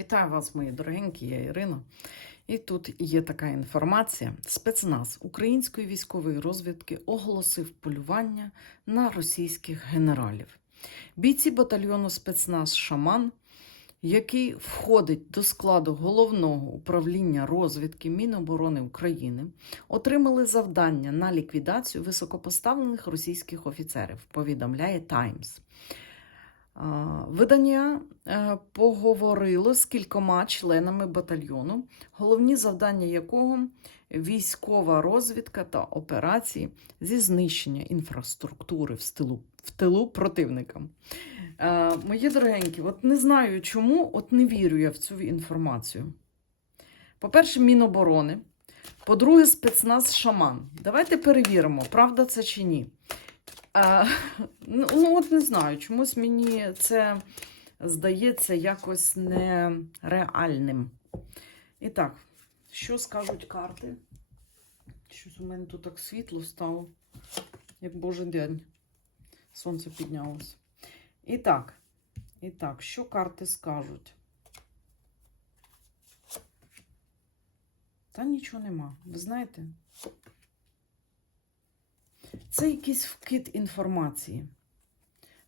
Вітаю вас, мої дорогенькі, я Ірина. І тут є така інформація. Спецназ української військової розвідки оголосив полювання на російських генералів. Бійці батальйону спецназ Шаман, який входить до складу головного управління розвідки Міноборони України, отримали завдання на ліквідацію високопоставлених російських офіцерів, повідомляє Таймс. Видання е, поговорило з кількома членами батальйону, головні завдання якого військова розвідка та операції зі знищення інфраструктури в тилу, в тилу противника. Е, Мої дорогенькі, от не знаю чому, от не вірю я в цю інформацію. По-перше, Міноборони. По-друге, спецназ Шаман. Давайте перевіримо, правда це чи ні. Ну, ну, от не знаю, чомусь мені це здається якось нереальним. І так, що скажуть карти? Щось у мене тут так світло стало, як божий день. Сонце піднялося. І так, і так, що карти скажуть? Та нічого нема. Ви знаєте? Це якийсь вкид інформації.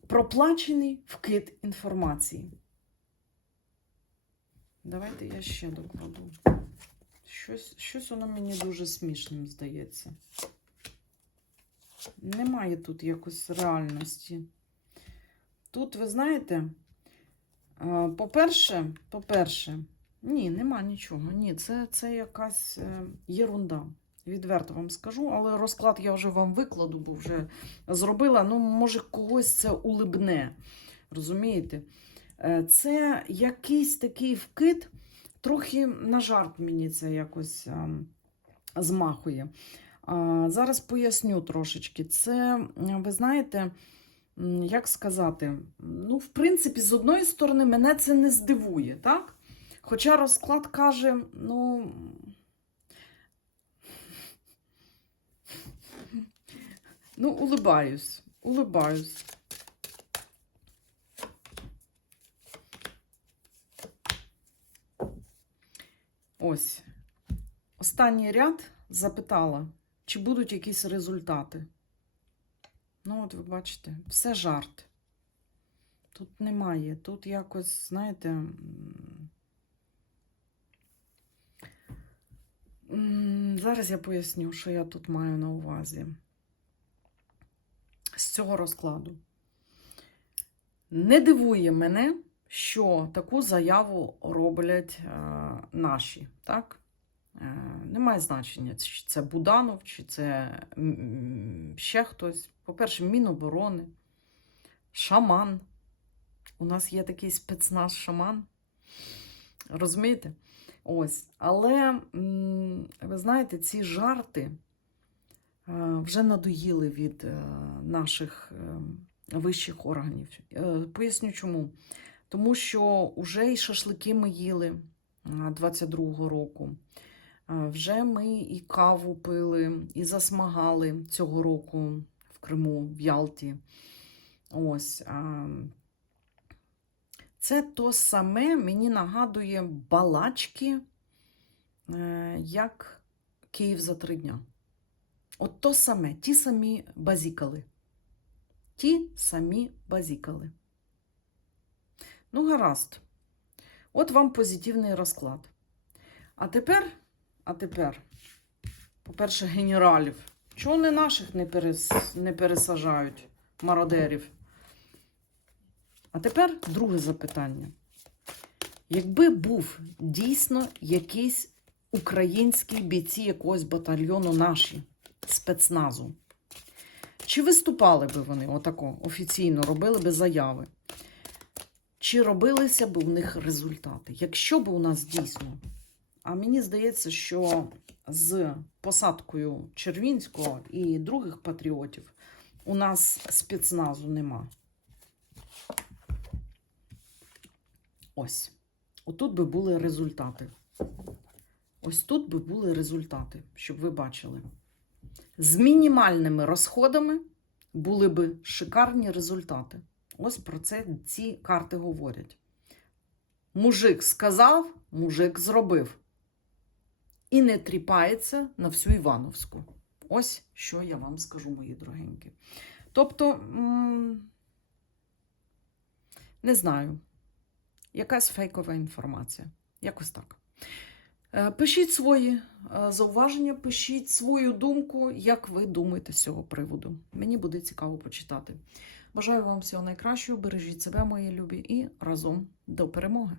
Проплачений вкид інформації. Давайте я ще докладу. Щось, щось воно мені дуже смішним здається. Немає тут якось реальності. Тут, ви знаєте, по-перше, по-перше, ні, нема нічого. Ні, це, це якась е, єрунда. Відверто вам скажу, але розклад я вже вам викладу, бо вже зробила. Ну, може, когось це улибне. Розумієте? Е, Це якийсь такий вкид, трохи на жарт мені це якось а, змахує. А, Зараз поясню трошечки. Це, ви знаєте, як сказати, ну, в принципі, з одної сторони, мене це не здивує, так? Хоча розклад каже, ну. Ну, улыбаюсь, улыбаюсь. Ось. Останній ряд запитала, чи будуть якісь результати. Ну, от ви бачите, все жарт. Тут немає. Тут якось, знаєте, зараз я поясню, що я тут маю на увазі з цього розкладу. Не дивує мене, що таку заяву роблять е, наші. Так? Е, немає значення, чи це Буданов, чи це ще хтось. По-перше, Міноборони, шаман. У нас є такий спецназ шаман. Розумієте? Ось. Але, ви знаєте, ці жарти вже надоїли від е, наших е, вищих органів. Е, Поясню чому. Тому що вже і шашлики ми їли е, 22-го року. Е, Вже ми і каву пили, і засмагали цього року в Криму, в Ялті. Ось. Це то саме мені нагадує балачки, е, як Київ за три дня. От то саме, ті самі базікали. Ті самі базікали. Ну, гаразд. От вам позитивний розклад. А тепер, а тепер, по-перше, генералів. Чого не наших не, перес, не пересажають, мародерів? А тепер друге запитання. Якби був дійсно якийсь український бійці якогось батальйону наші, спецназу, чи виступали би вони отако офіційно, робили би заяви? Чи робилися б у них результати? Якщо б у нас дійсно, а мені здається, що з посадкою Червінського і других патріотів у нас спецназу нема. Ось. Отут би були результати. Ось тут би були результати, щоб ви бачили. З мінімальними розходами були би шикарні результати. Ось про це ці карти говорять. Мужик сказав, мужик зробив. І не тріпається на всю Івановську. Ось що я вам скажу, мої дорогенькі. Тобто, не знаю, якась фейкова інформація. Якось так. Е, Пишіть свої е, зауваження, пишіть свою думку, як ви думаєте з цього приводу. Мені буде цікаво почитати. Бажаю вам всього найкращого, бережіть себе, мої любі, і разом до перемоги!